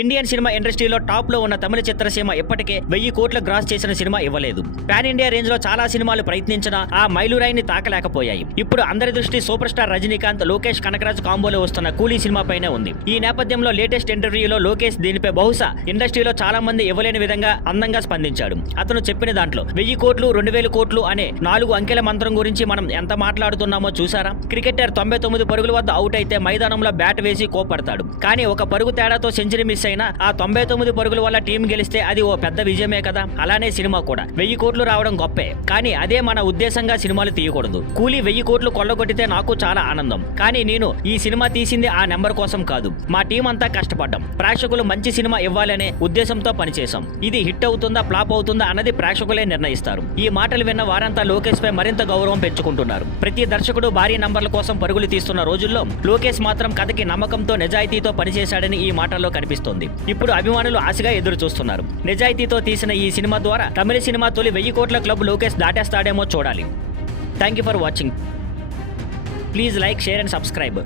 Indian cinema ఇండస్ట్రీలో top లో ఉన్న తమిళ చిత్రసీమ ఇప్పటికే 1000 కోట్ల గ్రాస్ చేసిన సినిమా ఇవ్వలేదు. పాన్ ఇండియా రేంజ్ లో చాలా సినిమాలు ప్రయత్నించినా ఆ మైలురాయిని తాకలేకపోయాయి. ఇప్పుడు అందరి దృష్టి సూపర్ స్టార్ రజనీకాంత్, లోకేష్ కనకరాజ్ కాంబోలో వస్తున్న కూలీ సినిమా పైనే ఉంది. ఈ నేపథ్యంలో లేటెస్ట్ ఇంటర్వ్యూలో లోకేష్ దీనిపై బహుశా ఇండస్ట్రీలో చాలా మంది ఇవ్వలేని విధంగా అందంగా స్పందించాడు. అతను చెప్పిన దాంట్లో 1000 కోట్లు 2000 కోట్లు అనే 4 అంకెల మంత్రం గురించి మనం ఎంత మాట్లాడుతున్నామో చూసారా? క్రికెటర్ 99 పరుగుల వద్ద అవుట్ అయితే మైదానంలో బ్యాట్ వేసి కోపడతాడు. కానీ ఒక పరుగు తేడాతో సెంచరీ మిస్ అయినా ఆ 99 పరుగుల వల్ల టీం గెలిస్తే అది ఓ పెద్ద విజయమే కదా. అలానే సినిమా కూడా 1000 కోట్లు రావడం గొప్పే, కానీ అదే మన ఉద్దేశంగా సినిమాలు తీయకూడదు. కూలీ 1000 కోట్లు కొల్లగొట్టితే నాకు చాలా ఆనందం, కానీ నేను ఈ సినిమా తీసింది ఆ నెంబర్ కోసం కాదు. మా టీం అంతా కష్టపడ్డాం, ప్రేక్షకులు మంచి సినిమా ఇవ్వాలనే ఉద్దేశంతో పనిచేశాం. ఇది హిట్ అవుతుందా ఫ్లాప్ అవుతుందా అన్నది ప్రేక్షకులే నిర్ణయిస్తారు. ఈ మాటలు విన్న వారంతా లోకేష్ పై మరింత గౌరవం పెంచుకుంటున్నారు. ప్రతి దర్శకుడు భారీ నంబర్ల కోసం పరుగులు తీస్తున్న రోజుల్లో లోకేష్ మాత్రం కథకి నమ్మకంతో నిజాయితీతో పనిచేశాడని ఈ మాటల్లో కనిపిస్తోంది. ఇప్పుడు అభిమానులు ఆశగా ఎదురు చూస్తున్నారు. నిజాయితీతో తీసిన ఈ సినిమా ద్వారా తమిళ సినిమా తొలి 1000 కోట్ల క్లబ్ లోకేష్ దాటేస్తాడేమో చూడాలి. Thank you for watching. Please like, share and subscribe.